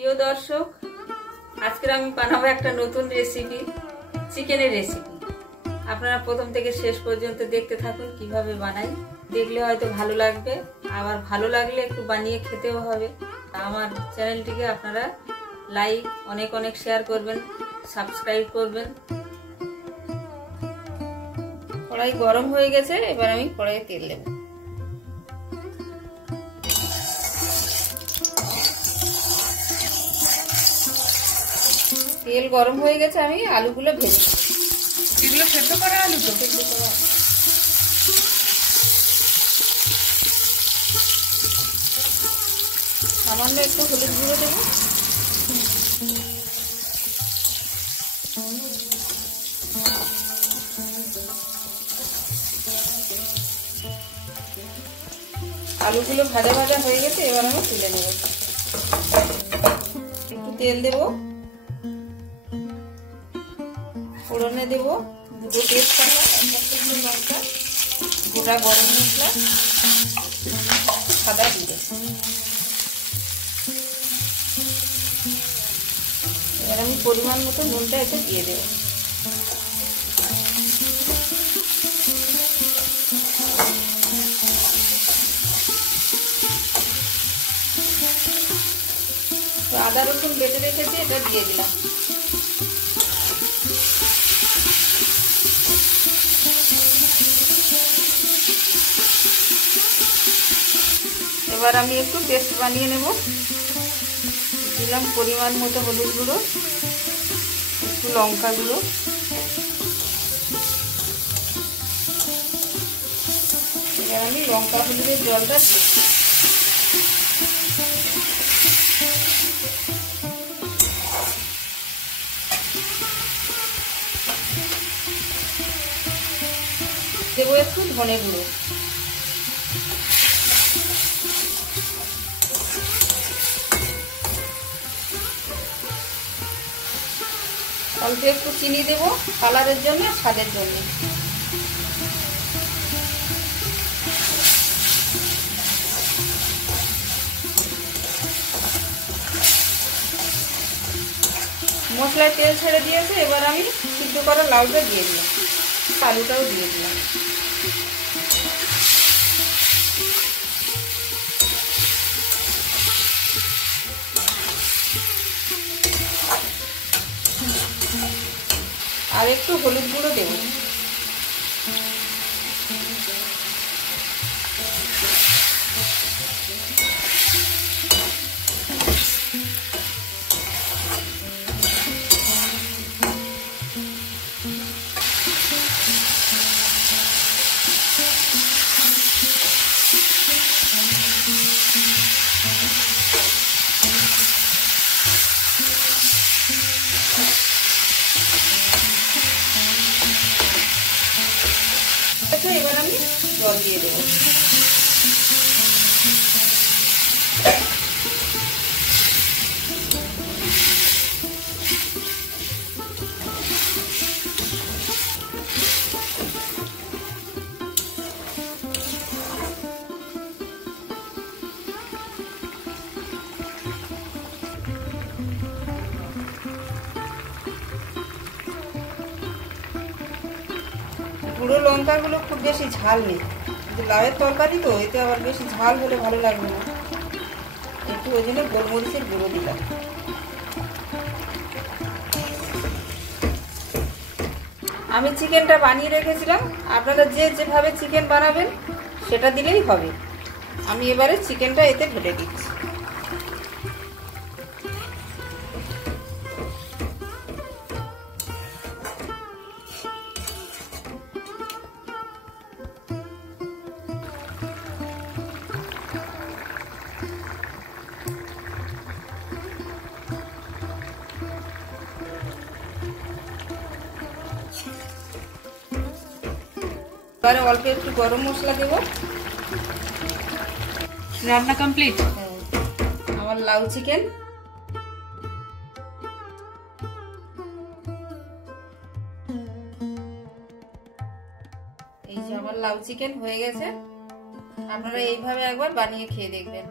প্রিয় দর্শক, আজকে আমি বানাবো একটা নতুন রেসিপি, চিকেনের রেসিপি। আপনারা প্রথম থেকে শেষ পর্যন্ত দেখতে থাকুন কিভাবে বানাই। দেখলে হয়তো ভালো লাগবে, আবার ভালো লাগলে একটু বানিয়ে খেতেও হবে। আমার চ্যানেলটিকে আপনারা লাইক অনেক অনেক শেয়ার করবেন, সাবস্ক্রাইব করবেন। কড়াই গরম হয়ে গেছে, এবার আমি কড়াইয়ে তেল দেব। তেল গরম হয়ে গেছে, আমি আলুগুলো ভেজে নেব। এগুলো সেদ্ধ করা আলু তো? সেদ্ধ করা। সামান্য একটু হলুদ গুঁড়ো দেব। আলুগুলো ভাজা ভাজা হয়ে গেছে, এবার আমি তুলে নেব। একটু তেল দেব, ফোড়নে দেব দুটো তেজপাতা, একটা শুকনো লঙ্কা, গোটা গরম মশলা, সাদা জিরে। এবার আমি পরিমাণ মতো নুনটা এতে দিয়ে দেব। আদা রসুন বেটে রেখেছি, এটা দিয়ে দিলাম। এবার আমি একটু পেস্ট বানিয়ে নেব। দিলাম পরিমাণ মতো হলুদ গুঁড়ো, একটু লঙ্কা গুঁড়ো, এবার আমি লঙ্কা হলুদের জলটা দিই। দেবো একটু ধনে গুঁড়ো, অল্প একটু চিনি দেব কালারের জন্য, স্বাদের জন্য। মশলায় তেল ছেড়ে দিয়েছে, এবার আমি সিদ্ধ করা লাউটা দিয়ে দিলাম, আলুটাও দিয়ে দিলাম। আর একটু হলুদ গুঁড়ো দেব। এবার আমি জল দিয়ে দেবো। গুঁড়ো লঙ্কাগুলো খুব বেশি ঝাল নেই, লাউয়ের তরকারি তো, এতে আবার বেশি ঝাল হলে ভালো লাগবে না, একটু ওই জন্য গোলমরিচের গুঁড়ো দিলাম। আমি চিকেনটা বানিয়ে রেখেছিলাম, আপনারা যে যেভাবে চিকেন বানাবেন সেটা দিলেই হবে। আমি এবারে চিকেনটা এতে ঢেলে দিচ্ছি। এবারে অল্প একটু গরম মশলা দেব। রান্না কমপ্লিট। আমার লাউ চিকেন এই যে আমার লাউ চিকেন হয়ে গেছে। আপনারা এইভাবে একবার বানিয়ে খেয়ে দেখবেন।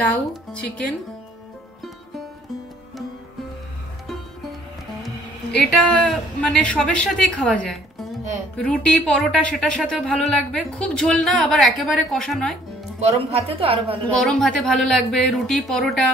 লাউ, চিকেন। এটা মানে সবের সাথেই খাওয়া যায়, হ্যাঁ রুটি পরোটা সেটার সাথেও ভালো লাগবে। খুব ঝোল না, আবার একেবারে কষা নয়। গরম ভাতে তো আরো ভালো গরম ভাতে ভালো লাগবে, রুটি পরোটা